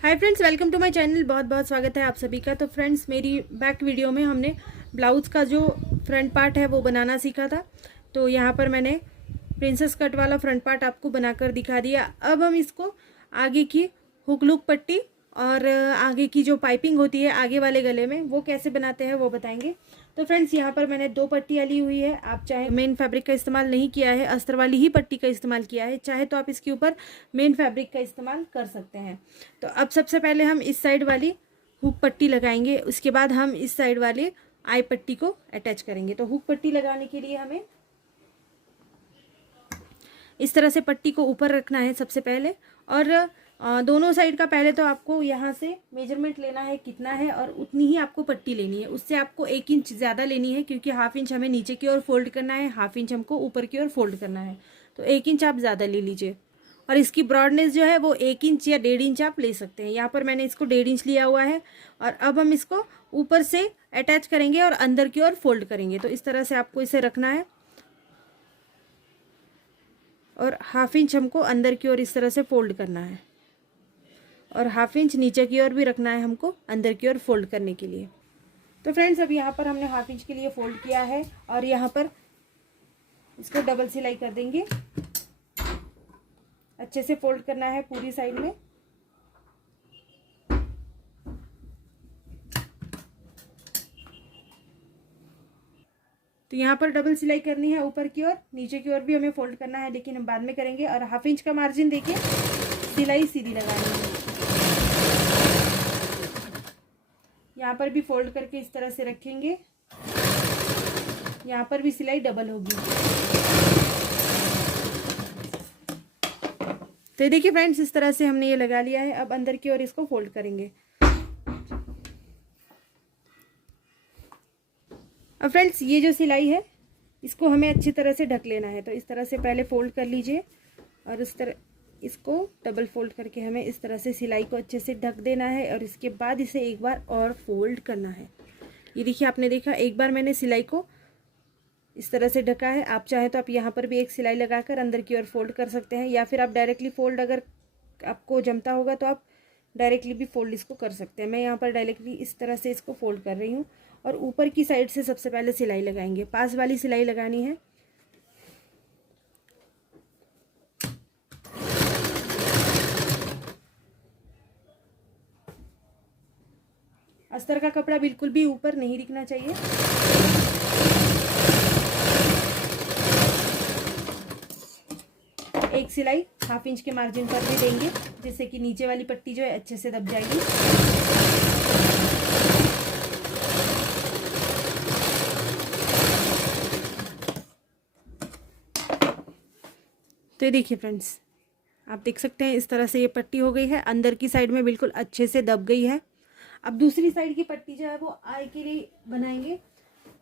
Hi friends, welcome to my channel. बहुत बहुत स्वागत है आप सभी का। तो फ्रेंड्स, मेरी बैक वीडियो में हमने ब्लाउज़ का जो फ्रंट पार्ट है वो बनाना सीखा था। तो यहाँ पर मैंने प्रिंसेस कट वाला फ्रंट पार्ट आपको बनाकर दिखा दिया। अब हम इसको आगे की हुक लूप पट्टी और आगे की जो पाइपिंग होती है आगे वाले गले में, वो कैसे बनाते हैं वो बताएंगे। तो फ्रेंड्स, यहाँ पर मैंने 2 पट्टियाँ ली हुई है। आप चाहे मेन फैब्रिक का इस्तेमाल नहीं किया है, अस्तर वाली ही पट्टी का इस्तेमाल किया है, चाहे तो आप इसके ऊपर मेन फैब्रिक का इस्तेमाल कर सकते हैं। तो अब सबसे पहले हम इस साइड वाली हुक पट्टी लगाएंगे, उसके बाद हम इस साइड वाली आई पट्टी को अटैच करेंगे। तो हुक पट्टी लगाने के लिए हमें इस तरह से पट्टी को ऊपर रखना है सबसे पहले, और दोनों साइड का पहले तो आपको यहाँ से मेजरमेंट लेना है कितना है, और उतनी ही आपको पट्टी लेनी है। उससे आपको 1 इंच ज़्यादा लेनी है, क्योंकि ½ इंच हमें नीचे की ओर फोल्ड करना है, ½ इंच हमको ऊपर की ओर फोल्ड करना है। तो 1 इंच आप ज़्यादा ले लीजिए, और इसकी ब्रॉडनेस जो है वो 1 इंच या 1.5 इंच आप ले सकते हैं। यहाँ पर मैंने इसको 1.5 इंच लिया हुआ है, और अब हम इसको ऊपर से अटैच करेंगे और अंदर की ओर फोल्ड करेंगे। तो इस तरह से आपको इसे रखना है, और ½ इंच हमको अंदर की ओर इस तरह से फोल्ड करना है, और ½ इंच नीचे की ओर भी रखना है हमको अंदर की ओर फोल्ड करने के लिए। तो फ्रेंड्स, अब यहाँ पर हमने ½ इंच के लिए फोल्ड किया है, और यहाँ पर इसको डबल सिलाई कर देंगे। अच्छे से फोल्ड करना है पूरी साइड में। तो यहाँ पर डबल सिलाई करनी है ऊपर की ओर, नीचे की ओर भी हमें फोल्ड करना है, लेकिन हम बाद में करेंगे। और ½ इंच का मार्जिन देके सिलाई सीधी लगानी है। यहाँ पर भी फोल्ड करके इस तरह से रखेंगे, यहाँ पर भी सिलाई डबल होगी। तो देखिए फ्रेंड्स, इस तरह से हमने ये लगा लिया है। अब अंदर की ओर इसको फोल्ड करेंगे। अब फ्रेंड्स, ये जो सिलाई है इसको हमें अच्छी तरह से ढक लेना है। तो इस तरह से पहले फोल्ड कर लीजिए, और इस तरह इसको डबल फोल्ड करके हमें इस तरह से सिलाई को अच्छे से ढक देना है, और इसके बाद इसे एक बार और फोल्ड करना है। ये देखिए, आपने देखा एक बार मैंने सिलाई को इस तरह से ढका है। आप चाहे तो आप यहाँ पर भी एक सिलाई लगाकर अंदर की ओर फोल्ड कर सकते हैं, या फिर आप डायरेक्टली फोल्ड, अगर आपको जमता होगा तो आप डायरेक्टली भी फोल्ड इसको कर सकते हैं। मैं यहाँ पर डायरेक्टली इस तरह से इसको फोल्ड कर रही हूँ, और ऊपर की साइड से सबसे पहले सिलाई लगाएंगे। पास वाली सिलाई लगानी है। अस्तर का कपड़ा बिल्कुल भी ऊपर नहीं दिखना चाहिए। एक सिलाई ½ इंच के मार्जिन पर भी देंगे, जिससे कि नीचे वाली पट्टी जो है अच्छे से दब जाएगी। तो ये देखिए फ्रेंड्स, आप देख सकते हैं इस तरह से ये पट्टी हो गई है, अंदर की साइड में बिल्कुल अच्छे से दब गई है। अब दूसरी साइड की पट्टी जो है वो आई के लिए बनाएंगे,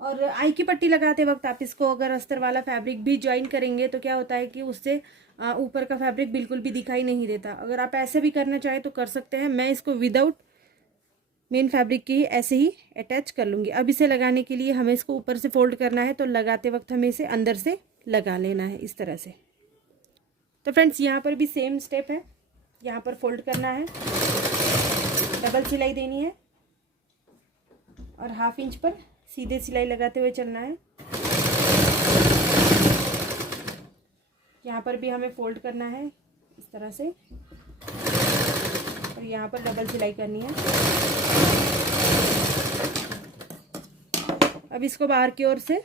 और आई की पट्टी लगाते वक्त आप इसको अगर अस्तर वाला फैब्रिक भी ज्वाइन करेंगे तो क्या होता है कि उससे ऊपर का फैब्रिक बिल्कुल भी दिखाई नहीं देता। अगर आप ऐसे भी करना चाहें तो कर सकते हैं। मैं इसको विदाउट मेन फैब्रिक के ही ऐसे ही अटैच कर लूँगी। अब इसे लगाने के लिए हमें इसको ऊपर से फोल्ड करना है, तो लगाते वक्त हमें इसे अंदर से लगा लेना है इस तरह से। तो फ्रेंड्स, यहाँ पर भी सेम स्टेप है। यहाँ पर फोल्ड करना है, डबल सिलाई देनी है, और ½ इंच पर सीधे सिलाई लगाते हुए चलना है। यहाँ पर भी हमें फोल्ड करना है इस तरह से, और यहाँ पर डबल सिलाई करनी है। अब इसको बाहर की ओर से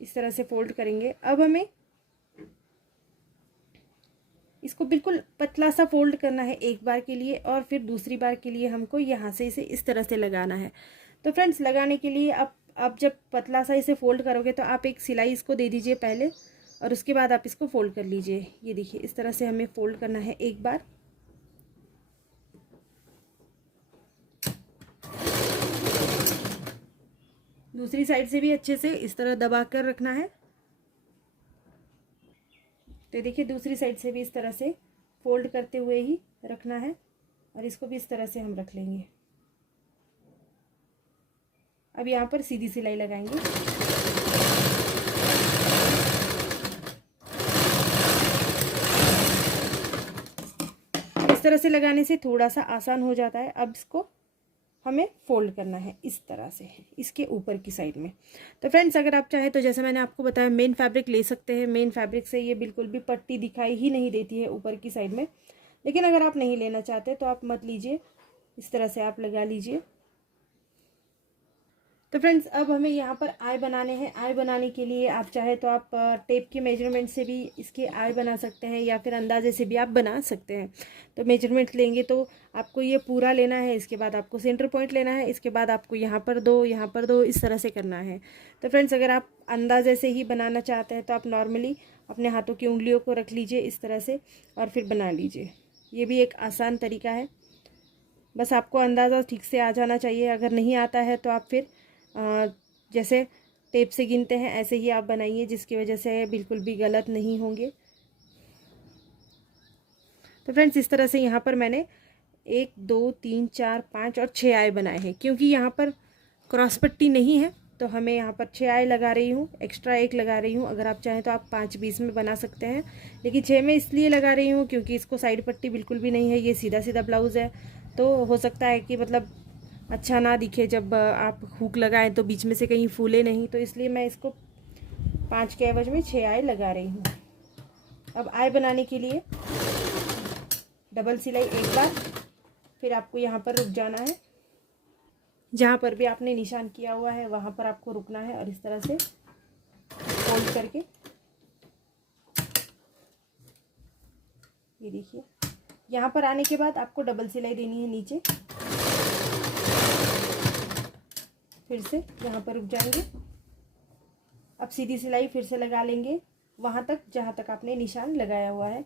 इस तरह से फोल्ड करेंगे। अब हमें इसको बिल्कुल पतला सा फोल्ड करना है एक बार के लिए, और फिर दूसरी बार के लिए हमको यहाँ से इसे इस तरह से लगाना है। तो फ्रेंड्स, लगाने के लिए आप जब पतला सा इसे फोल्ड करोगे तो आप एक सिलाई इसको दे दीजिए पहले, और उसके बाद आप इसको फोल्ड कर लीजिए। ये देखिए, इस तरह से हमें फोल्ड करना है एक बार। दूसरी साइड से भी अच्छे से इस तरह दबा कर रखना है। तो देखिए, दूसरी साइड से भी इस तरह से फोल्ड करते हुए ही रखना है, और इसको भी इस तरह से हम रख लेंगे। अब यहाँ पर सीधी सिलाई लगाएंगे। तरह से लगाने से थोड़ा सा आसान हो जाता है। अब इसको हमें फोल्ड करना है इस तरह से इसके ऊपर की साइड में। तो फ्रेंड्स अगर आप चाहे तो जैसे मैंने आपको बताया मेन फैब्रिक ले सकते हैं। मेन फैब्रिक से ये बिल्कुल भी पट्टी दिखाई ही नहीं देती है ऊपर की साइड में। लेकिन अगर आप नहीं लेना चाहते तो आप मत लीजिए, इस तरह से आप लगा लीजिए। तो फ्रेंड्स अब हमें यहाँ पर आई बनाने हैं। आई बनाने के लिए आप चाहे तो आप टेप के मेजरमेंट से भी इसके आई बना सकते हैं या फिर अंदाजे से भी आप बना सकते हैं। तो मेजरमेंट लेंगे तो आपको ये पूरा लेना है, इसके बाद आपको सेंटर पॉइंट लेना है, इसके बाद आपको यहाँ पर दो, यहाँ पर दो, इस तरह से करना है। तो फ्रेंड्स अगर आप अंदाजे से ही बनाना चाहते हैं तो आप नॉर्मली अपने हाथों की उंगलियों को रख लीजिए इस तरह से और फिर बना लीजिए। ये भी एक आसान तरीका है, बस आपको अंदाज़ा ठीक से आ जाना चाहिए। अगर नहीं आता है तो आप फिर जैसे टेप से गिनते हैं ऐसे ही आप बनाइए, जिसकी वजह से बिल्कुल भी गलत नहीं होंगे। तो फ्रेंड्स इस तरह से यहाँ पर मैंने 1 2 3 4 5 और 6 आए बनाए हैं। क्योंकि यहाँ पर क्रॉस पट्टी नहीं है तो हमें यहाँ पर 6 आए लगा रही हूँ, एक्स्ट्रा 1 लगा रही हूँ। अगर आप चाहें तो आप 5 बीच में बना सकते हैं, लेकिन 6 में इसलिए लगा रही हूँ क्योंकि इसको साइड पट्टी बिल्कुल भी नहीं है, ये सीधा सीधा ब्लाउज़ है। तो हो सकता है कि मतलब अच्छा ना दिखे जब आप हुक लगाएं तो बीच में से कहीं फूले नहीं, तो इसलिए मैं इसको 5 के एवज में 6 आए लगा रही हूँ। अब आए बनाने के लिए डबल सिलाई एक बार, फिर आपको यहाँ पर रुक जाना है। जहाँ पर भी आपने निशान किया हुआ है वहाँ पर आपको रुकना है और इस तरह से फोल्ड करके ये देखिए। यहाँ पर आने के बाद आपको डबल सिलाई देनी है नीचे, फिर से यहाँ पर रुक जाएंगे। अब सीधी सिलाई फिर से लगा लेंगे वहाँ तक जहाँ तक आपने निशान लगाया हुआ है।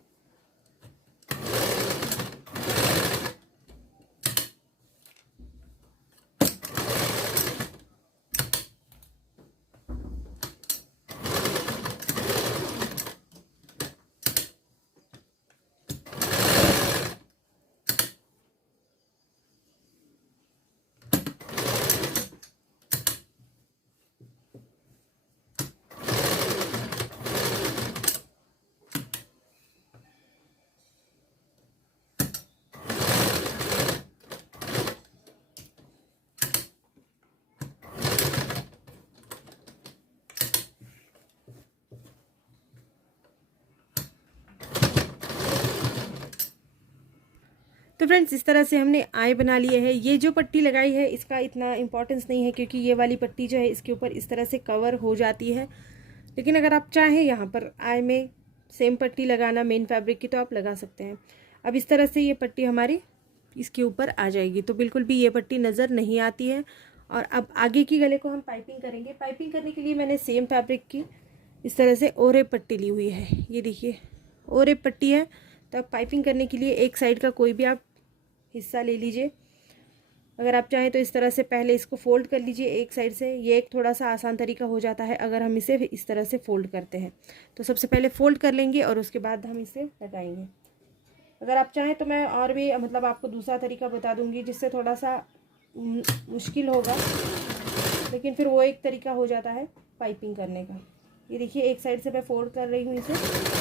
तो फ्रेंड्स इस तरह से हमने आई बना लिए है। ये जो पट्टी लगाई है इसका इतना इम्पोर्टेंस नहीं है क्योंकि ये वाली पट्टी जो है इसके ऊपर इस तरह से कवर हो जाती है। लेकिन अगर आप चाहें यहाँ पर आई में सेम पट्टी लगाना मेन फैब्रिक की तो आप लगा सकते हैं। अब इस तरह से ये पट्टी हमारी इसके ऊपर आ जाएगी तो बिल्कुल भी ये पट्टी नज़र नहीं आती है। और अब आगे की गले को हम पाइपिंग करेंगे। पाइपिंग करने के लिए मैंने सेम फैब्रिक की इस तरह से ओरे पट्टी ली हुई है। ये देखिए ओरे पट्टी है। तो अब पाइपिंग करने के लिए एक साइड का कोई भी आप हिस्सा ले लीजिए। अगर आप चाहें तो इस तरह से पहले इसको फोल्ड कर लीजिए एक साइड से। ये एक थोड़ा सा आसान तरीका हो जाता है अगर हम इसे इस तरह से फोल्ड करते हैं। तो सबसे पहले फोल्ड कर लेंगे और उसके बाद हम इसे लगाएंगे। अगर आप चाहें तो मैं और भी मतलब आपको दूसरा तरीका बता दूंगी जिससे थोड़ा सा मुश्किल होगा, लेकिन फिर वो एक तरीका हो जाता है पाइपिंग करने का। ये देखिए एक साइड से मैं फोल्ड कर रही हूँ इसे।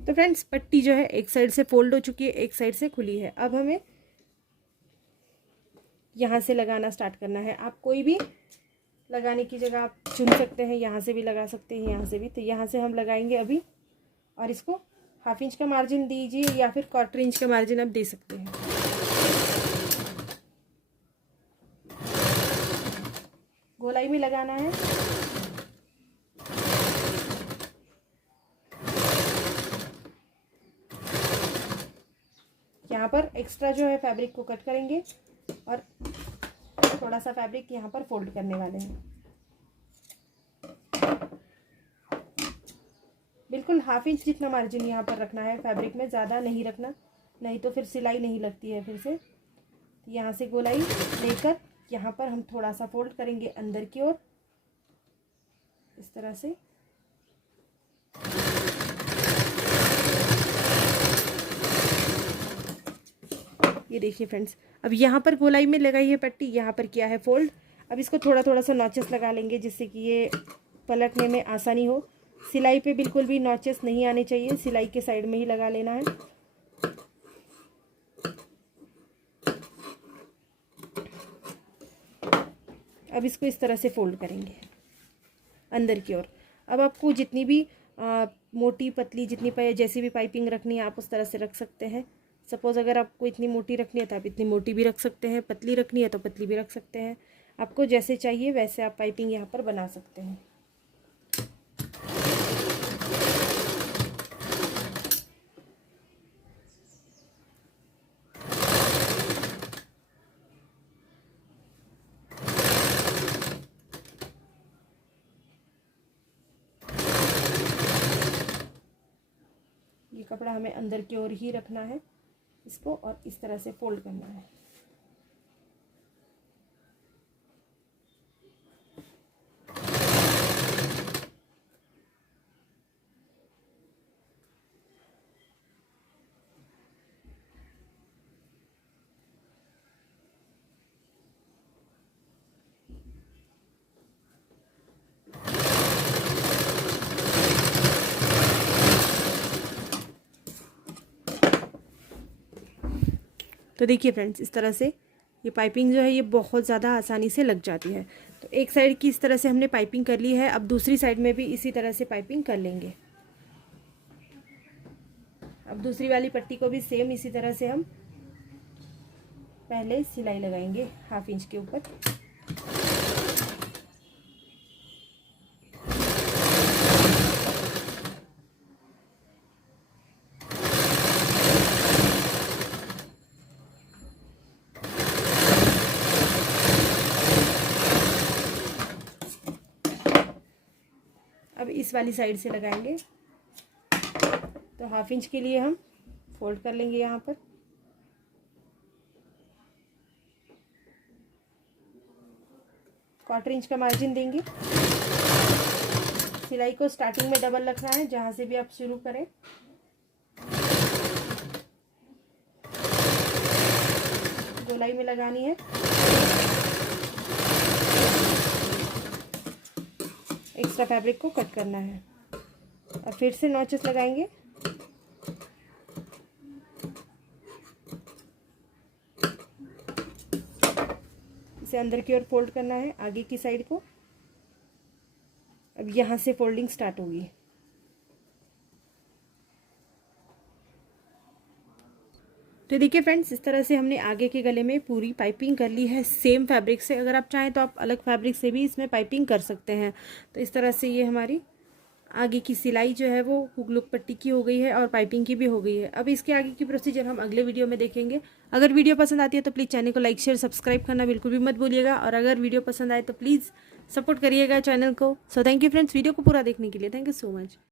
तो फ्रेंड्स पट्टी जो है एक साइड से फोल्ड हो चुकी है, एक साइड से खुली है। अब हमें यहाँ से लगाना स्टार्ट करना है। आप कोई भी लगाने की जगह आप चुन सकते हैं, यहाँ से भी लगा सकते हैं, यहाँ से भी। तो यहाँ से हम लगाएंगे अभी और इसको 1/2 इंच का मार्जिन दीजिए या फिर 1/4 इंच का मार्जिन आप दे सकते हैं। गोलाई में लगाना है। यहाँ पर एक्स्ट्रा जो है फैब्रिक को कट करेंगे और थोड़ा सा फैब्रिक यहाँ पर फोल्ड करने वाले हैं। बिल्कुल 1/2 इंच जितना मार्जिन यहाँ पर रखना है फैब्रिक में, ज़्यादा नहीं रखना, नहीं तो फिर सिलाई नहीं लगती है फिर से। यहाँ से गोलाई लेकर यहाँ पर हम थोड़ा सा फोल्ड करेंगे अंदर की ओर इस तरह से। ये देखिए फ्रेंड्स, अब यहाँ पर गोलाई में लगाई है पट्टी, यहाँ पर किया है फोल्ड। अब इसको थोड़ा थोड़ा सा नॉचेस लगा लेंगे जिससे कि ये पलटने में आसानी हो। सिलाई पे बिल्कुल भी नॉचेस नहीं आने चाहिए, सिलाई के साइड में ही लगा लेना है। अब इसको इस तरह से फोल्ड करेंगे अंदर की ओर। अब आपको जितनी भी मोटी पतली जितनी जैसी भी पाइपिंग रखनी है आप उस तरह से रख सकते हैं। सपोज़ अगर आपको इतनी मोटी रखनी है तो आप इतनी मोटी भी रख सकते हैं, पतली रखनी है तो पतली भी रख सकते हैं। आपको जैसे चाहिए वैसे आप पाइपिंग यहाँ पर बना सकते हैं। ये कपड़ा हमें अंदर की ओर ही रखना है इसको, और इस तरह से फोल्ड करना है। तो देखिए फ्रेंड्स, इस तरह से ये पाइपिंग जो है ये बहुत ज़्यादा आसानी से लग जाती है। तो एक साइड की इस तरह से हमने पाइपिंग कर ली है। अब दूसरी साइड में भी इसी तरह से पाइपिंग कर लेंगे। अब दूसरी वाली पट्टी को भी सेम इसी तरह से हम पहले सिलाई लगाएंगे 1/2 इंच के ऊपर। अब इस वाली साइड से लगाएंगे तो 1/2 इंच के लिए हम फोल्ड कर लेंगे यहाँ पर। क्वार्टर इंच का मार्जिन देंगे। सिलाई को स्टार्टिंग में डबल रखना है, जहाँ से भी आप शुरू करें। गोलाई में लगानी है। एक्स्ट्रा फैब्रिक को कट करना है। अब फिर से नॉचेस लगाएंगे। इसे अंदर की ओर फोल्ड करना है आगे की साइड को। अब यहाँ से फोल्डिंग स्टार्ट होगी। तो देखिए फ्रेंड्स, इस तरह से हमने आगे के गले में पूरी पाइपिंग कर ली है सेम फैब्रिक से। अगर आप चाहें तो आप अलग फैब्रिक से भी इसमें पाइपिंग कर सकते हैं। तो इस तरह से ये हमारी आगे की सिलाई जो है वो हुक लुक पट्टी की हो गई है और पाइपिंग की भी हो गई है। अब इसके आगे की प्रोसीजर हम अगले वीडियो में देखेंगे। अगर वीडियो पसंद आती है तो प्लीज़ चैनल को लाइक शेयर सब्सक्राइब करना बिल्कुल भी मत भूलिएगा, और अगर वीडियो पसंद आए तो प्लीज़ सपोर्ट करिएगा चैनल को। So thank you friends, video को पूरा देखने के लिए थैंक यू सो मच।